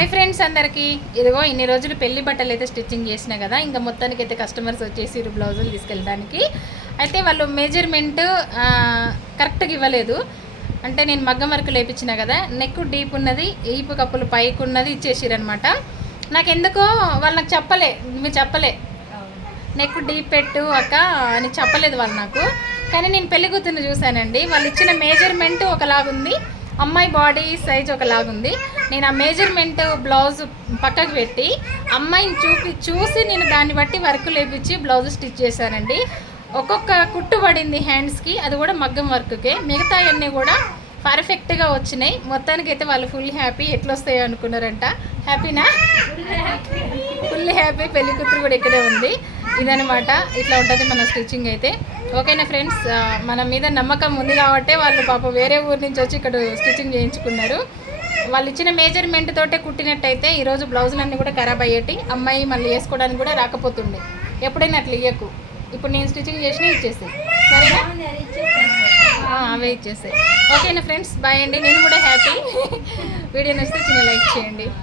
Hi friends అందరికీ. ఇదిగో ఇన్ని రోజులు పెళ్లి బట్టలు అయితే స్టిచ్చింగ్ చేసిన కదా, ఇంకా మొత్తానికి అయితే కస్టమర్స్ వచ్చేసి బ్లౌజులు తీసుకెళ్ళడానికి. అయితే వాళ్ళు మెజర్మెంట్ కరెక్ట్గా ఇవ్వలేదు. అంటే నేను మగ్గం వర్క్ లేపించిన కదా, నెక్ డీప్ ఉన్నది, ఈపు కప్పులు పైకి ఉన్నది ఇచ్చేసిరనమాట. నాకు ఎందుకో వాళ్ళు నాకు మీరు చెప్పలే నెక్ డీప్ పెట్టు అక్క అని చెప్పలేదు వాళ్ళు నాకు. కానీ నేను పెళ్లి కూతుర్ని చూశానండి, వాళ్ళు ఇచ్చిన మెజర్మెంట్ ఒకలాగుంది, అమ్మాయి బాడీ సైజ్ ఒకలాగుంది. నేను ఆ మెజర్మెంట్ బ్లౌజ్ పక్కకు పెట్టి అమ్మాయిని చూసి నేను దాన్ని బట్టి వర్క్ లేపించి బ్లౌజ్ స్టిచ్ చేశానండి. ఒక్కొక్క కుట్టు పడింది హ్యాండ్స్కి, అది కూడా మగ్గం వర్క్కే. మిగతా అన్నీ కూడా పర్ఫెక్ట్గా వచ్చినాయి. మొత్తానికైతే వాళ్ళు ఫుల్ హ్యాపీ. ఎట్లా వస్తాయో అనుకున్నారంట. హ్యాపీనా? Full happy. పెళ్లి కూతురు కూడా ఇక్కడే ఉంది. ఇదనమాట, ఇట్లా ఉంటుంది మన స్టిచ్చింగ్ అయితే. ఓకేనా ఫ్రెండ్స్, మన మీద నమ్మకం ఉంది కాబట్టి వాళ్ళు పాప వేరే ఊరు నుంచి వచ్చి ఇక్కడ స్టిచ్చింగ్ చేయించుకున్నారు. వాళ్ళు ఇచ్చిన మెజర్మెంట్ తోటే కుట్టినట్టయితే ఈరోజు బ్లౌజులన్నీ కూడా ఖరాబ్ అయ్యేటి, అమ్మాయి మళ్ళీ వేసుకోవడానికి కూడా రాకపోతుండే. ఎప్పుడైనా అట్లా ఇయ్యకు. ఇప్పుడు నేను స్టిచ్చింగ్ చేసినా ఇచ్చేసాయి, సరేనా? అవే ఇచ్చేసాయి. ఓకేనా ఫ్రెండ్స్, బాయ్ అండి. నేను కూడా హ్యాపీ. వీడియో నచ్చితే చిన్న లైక్ చేయండి.